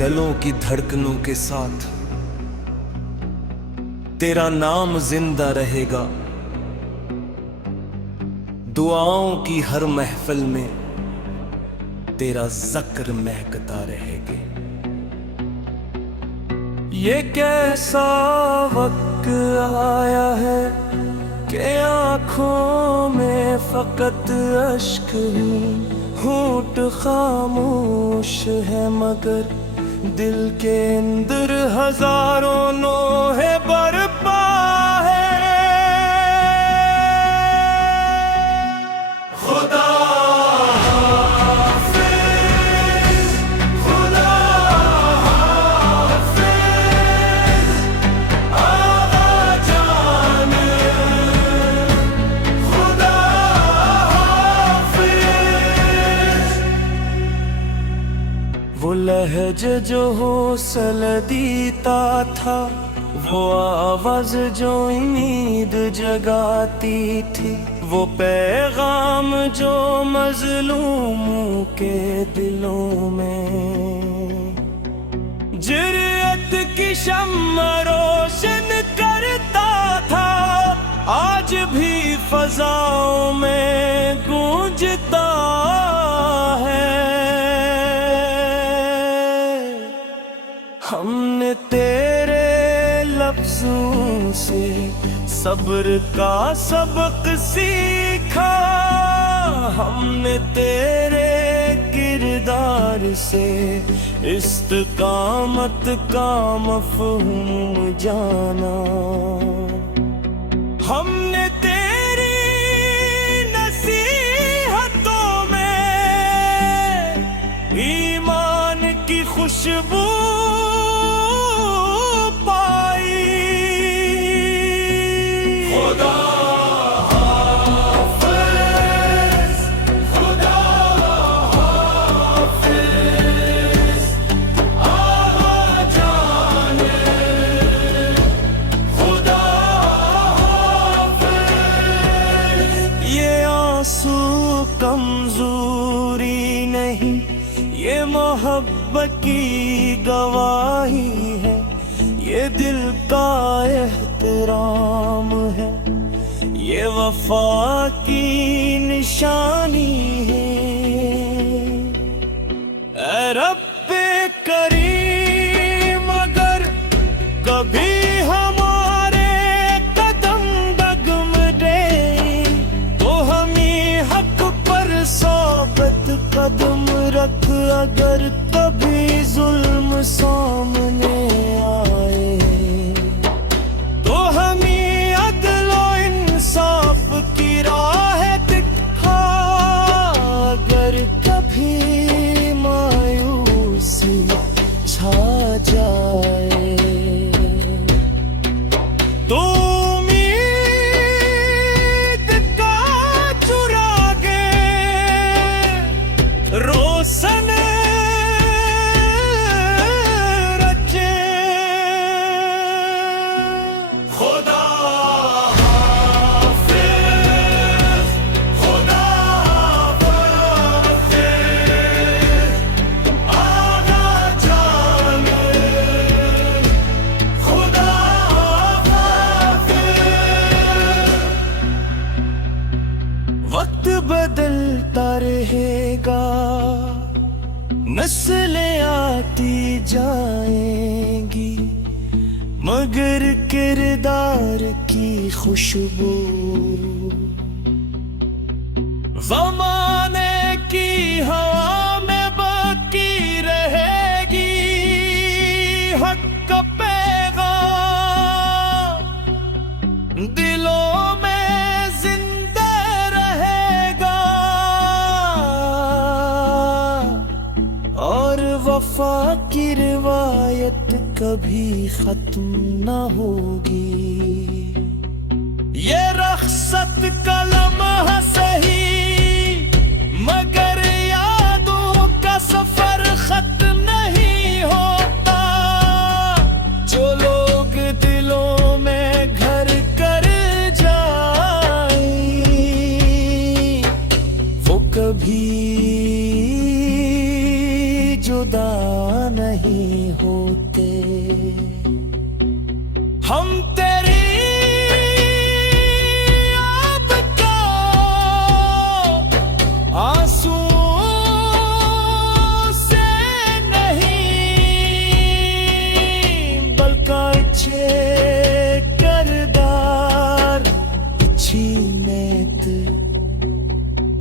दिलों की धड़कनों के साथ तेरा नाम जिंदा रहेगा, दुआओं की हर महफिल में तेरा जिक्र महकता रहेगा। ये कैसा वक्त आया है कि आँखों में फकत अश्क होंठ खामोश है, मगर दिल के अंदर हजारों नोहे बरपा है। खुदा हाफिज, खुदा हाफिज आगा जान, खुदा हाफिज। वो लहजे जो हौसल देता था, वो आवाज जो नींद जगाती थी, वो पैगाम जो मजलूमों के दिलों में जुर्रत की शम्मा रोशन करता था, आज भी फजाओं में गूंजता है। हमने तेरे लफ्जों से सब्र का सबक सीखा, हमने तेरे किरदार से इस्तिकामत का मफ़हूम जाना, हमने तेरी नसीहतों में ईमान की खुशबू कमजोरी नहीं, ये मोहब्बत की गवाही है, ये दिल का एहतराम है, ये वफा की निशानी है। ऐ रब्बे करीम अगर कभी हमारे कदम डगमगे तो हमी हक पर सोबत कदम रख, अगर कभी जुल्म सामने आए तो हमें अदलो इंसाफ की राह दिखा, अगर कभी मायूसी छा जाए तो उम्मीद का चुरागे रोशन वक्त बदलता रहेगा, नस्लें आती जाएंगी, मगर किरदार की खुशबू ज़माने की हवा में बाकी रहेगी। हक का पैगाम दिलों में जिंदा रहेगा, और वफा की रिवायत कभी खत्म न होगी। ये रख्सत का लम्हा सही, मगर यादों का सफर खत्म नहीं होता। जो लोग दिलों में घर कर जाए, वो कभी जुदा नहीं होते। हम तेरी करदार अच्छी नेत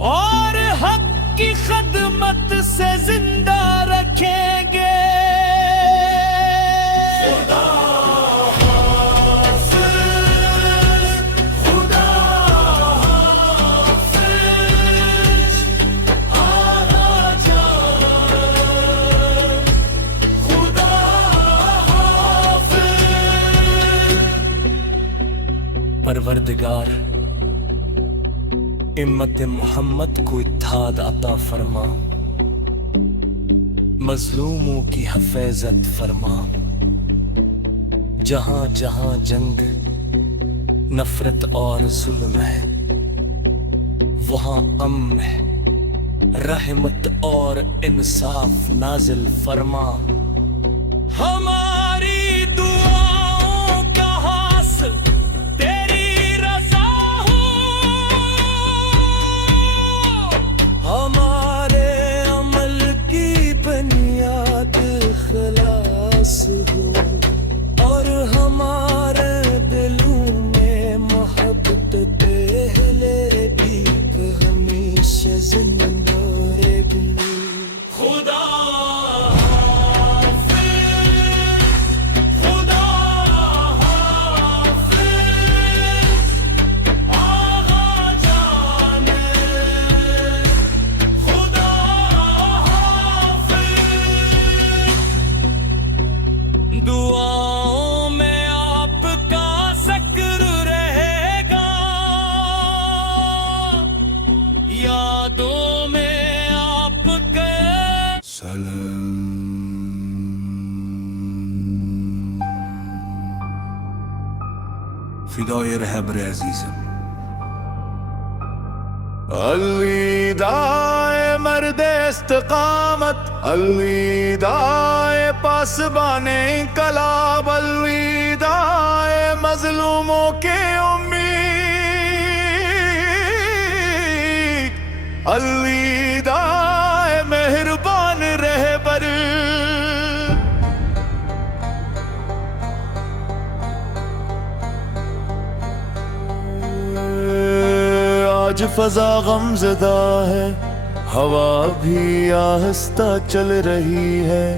और हक की खदमत से जिंदा रखेंगे। खुदा हाफ़िज़, खुदा हाफ़िज़, आगा जान, खुदा परवरदिगार इम्मत मोहम्मद को इत्तेहाद अता फरमा, मजलूमों की हिफाजत फरमा। जहां जहां जंग, नफरत और जुल्म है, वहां अमन है, रहमत और इंसाफ नाजिल फरमा। हमारी दुआओं का हासिल खलास हो, और हमारे दिलों में मोहब्बत पहले भी हमेशा जिंदा रहेगी। खुदा हाफ़िज़, खुदा हाफ़िज़, आगा जाने, खुदा दुआओं में आपका ज़िक्र रहेगा, यादों में आपके सलाम। फिदाए रहबर अज़ीज़म। अलविदाए मर्द इस्तिक़ामत, अलविदाए पासबाने इंक़लाब, अलविदाए मज़लूमों के उम्मीद, अलविदाए मेहरबान रहबर। आज फ़ज़ा गमज़दा है, हवा भी आहिस्ता चल रही है,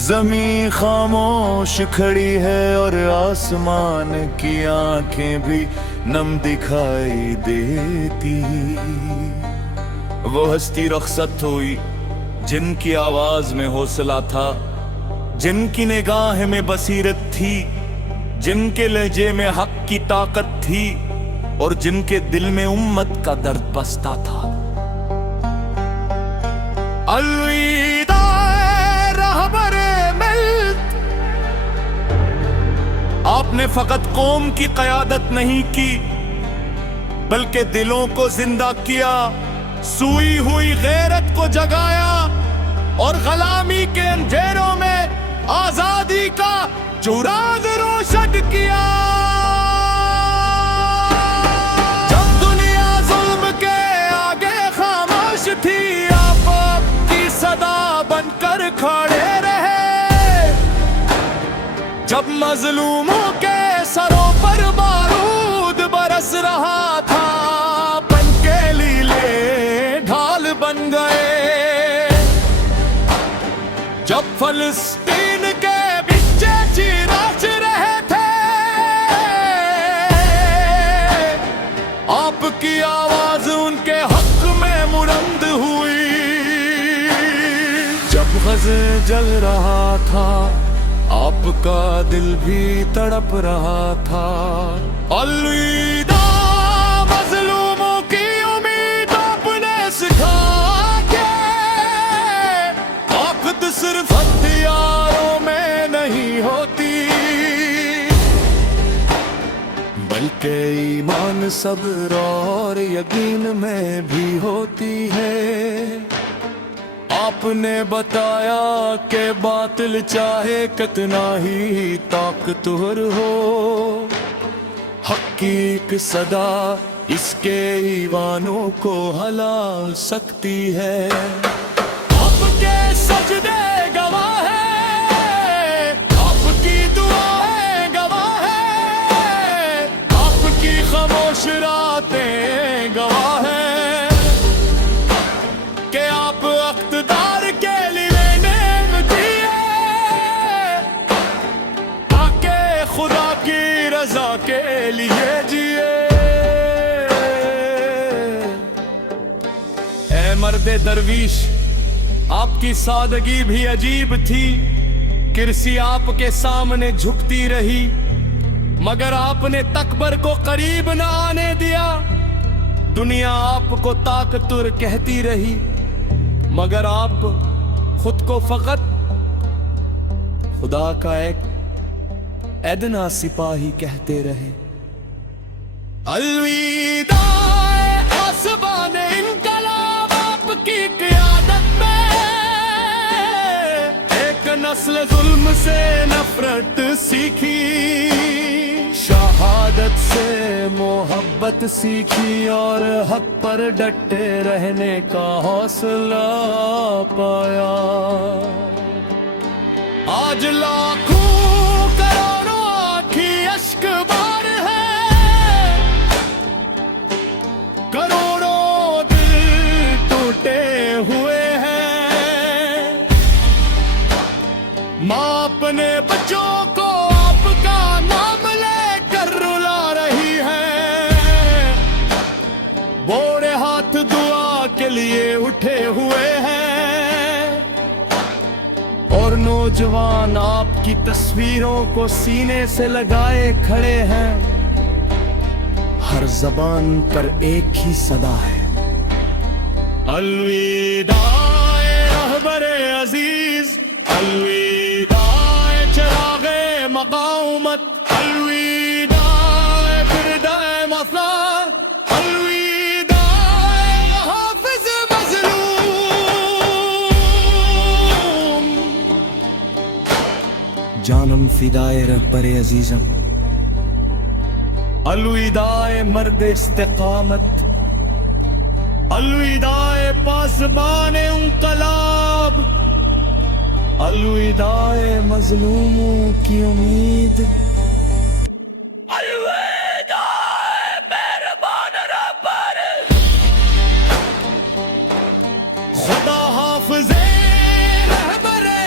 ज़मीं खामोश खड़ी है और आसमान की आंखें भी नम दिखाई देती। वो हस्ती रख़्सत हुई जिनकी आवाज में हौसला था, जिनकी निगाह में बसीरत थी, जिनके लहजे में हक की ताकत थी, और जिनके दिल में उम्मत का दर्द बसता था। अलविदा रहबरे मिल्त, आपने फकत कौम की क़यादत नहीं की, बल्कि दिलों को जिंदा किया, सूई हुई गैरत को जगाया, और गुलामी के अंधेरों में आजादी का चिराग रोशन किया। जब दुनिया जब मजलूमों के सरों पर बारूद बरस रहा था, बन के लीले ढाल बन गए। जब फलस्तीन के बिच्चे चिराच रहे थे, आपकी आवाज उनके हक में बुलंद हुई। जब गज़े जल रहा था, आपका दिल भी तड़प रहा था। अलविदा मजलूमों की उम्मीद आपने सिखा के, ताकत सिर्फ हथियारों में नहीं होती, बल्कि ईमान, सब्र और यकीन में भी होती है। आपने बताया कि बातिल चाहे कितना ही ताकतवर हो, हक की एक सदा इसके ईवानों को हिला सकती है। आपके सजदे गवाह है, आपकी दुआएं गवाह है, आपकी खामोश रातें गवाह है कि आप इक़्तिदार के लिए नेम दिए, ताकि खुदा की रजा के लिए जिए। ऐ मर्दे दरवीश, आपकी सादगी भी अजीब थी। कुर्सी आपके सामने झुकती रही, मगर आपने तकबर को करीब न आने दिया। दुनिया आपको ताकतवर कहती रही, मगर आप खुद को फकत खुदा का एक अदना सिपाही कहते रहे। अलविदा आसमाने इनकलाब, आपकी क़ियादत में एक नस्ल जुल्म से नफरत सीखी, शहादत से मोहब्बत सीखी और हक पर डटे रहने का हौसला पाया। आज लाखों करोड़ों आँखी अश्क बार है, करोड़ों दिल टूटे हुए हैं। माँ अपने बच्चों को आपका नाम लेकर रुला रही है, बोरे हाथ दुआ के लिए उठे हुए हैं, और नौजवान आपकी तस्वीरों को सीने से लगाए खड़े हैं। हर जबान पर एक ही सदा है, अलविदा रहबरे अजीज, अलविदा चिरागे मक़ावमत, अलविदा बिरदा मसला, अलविदा हाफिज मज़लूम। जानम फिदाए रहबरे अजीजम, अलविदाए मर्द इस्तिकामत, अलविदाए पासबाने इंकलाब, अलविदाए मजलूमों की उम्मीद, अलविदाए मेहरबान रब्बर। खुदा हाफ़िज़े रहबरे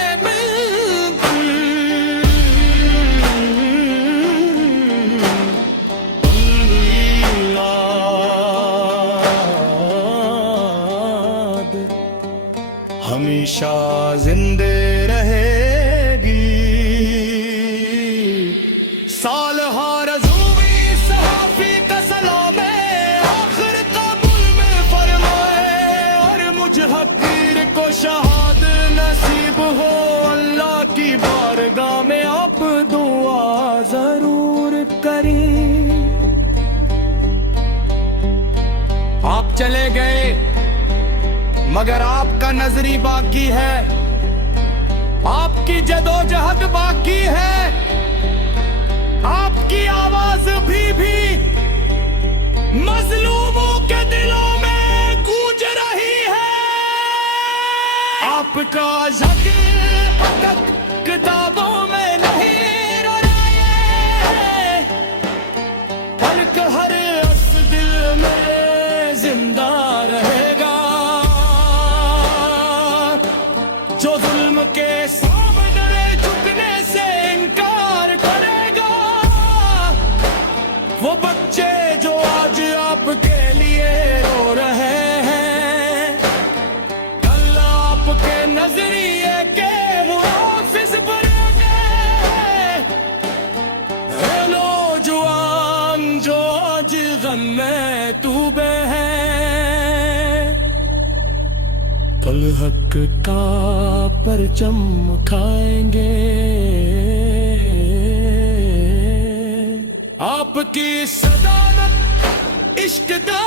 हमेशा जिंदे रहेगी। सालहा रज़ूवी सहाफ़ी का सलाम आखिर कबूल में फरमाए, और मुझ हक़ीर को शहाद नसीब हो। अल्लाह की बारगाह में आप दुआ जरूर करें। आप चले गए मगर आपका नजरी बाकी है, आपकी जदोजहद बाकी है, आपकी आवाज भी मजलूमों के दिलों में गूंज रही है। आपका ज़िक्र किताबों में नहीं आज गम में तू बे है, कल हक का परचम उठाएंगे, आपकी सदानत इश्क का